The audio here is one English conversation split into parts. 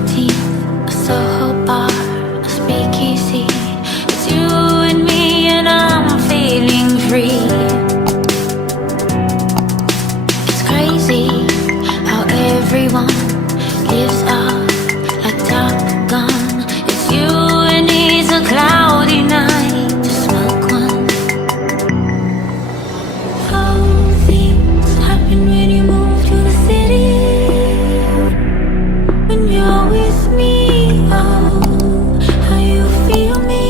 14th, a Soho bar, a speakeasy. It's you and me and I'm feeling free. It's crazy how everyone lives up like Top Gun. It's you and it's a cloudy night to smoke one. Oh, things happen when you move to the city. When you're with me, oh, how you feel me.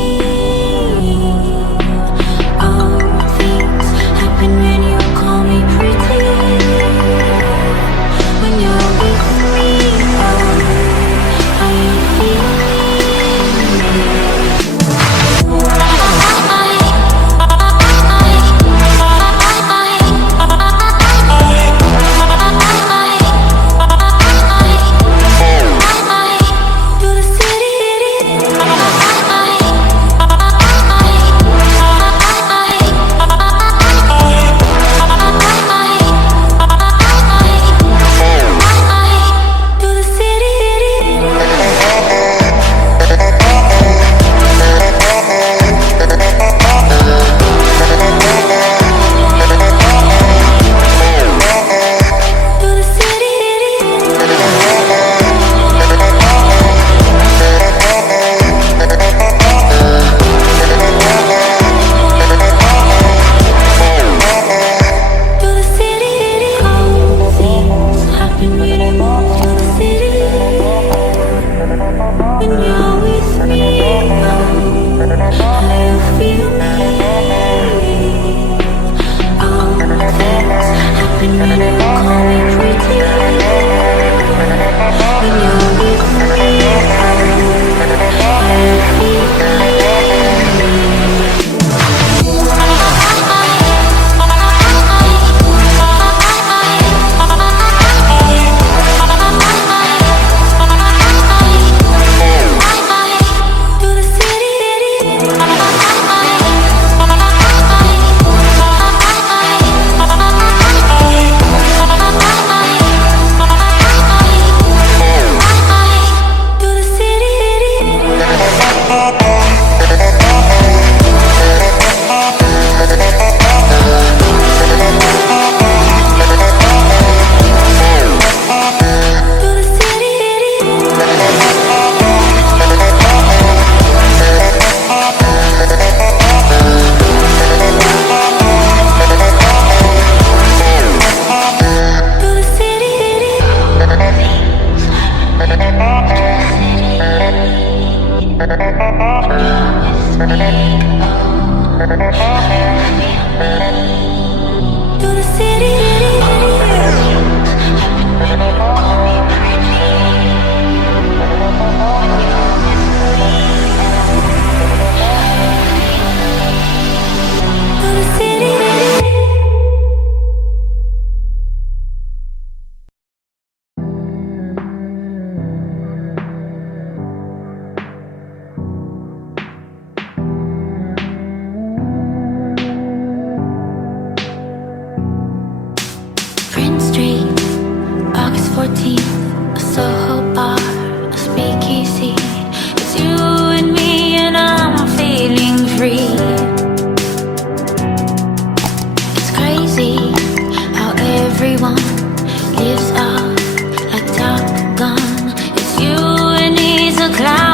Oh, things happen when you call me pretty. When you're with me, oh, how you feel me. Prince Street, August 14th, a Soho bar, a speakeasy. It's you and me and I'm feeling free. It's crazy how everyone lives up like Top Gun. It's you and it's a cloud.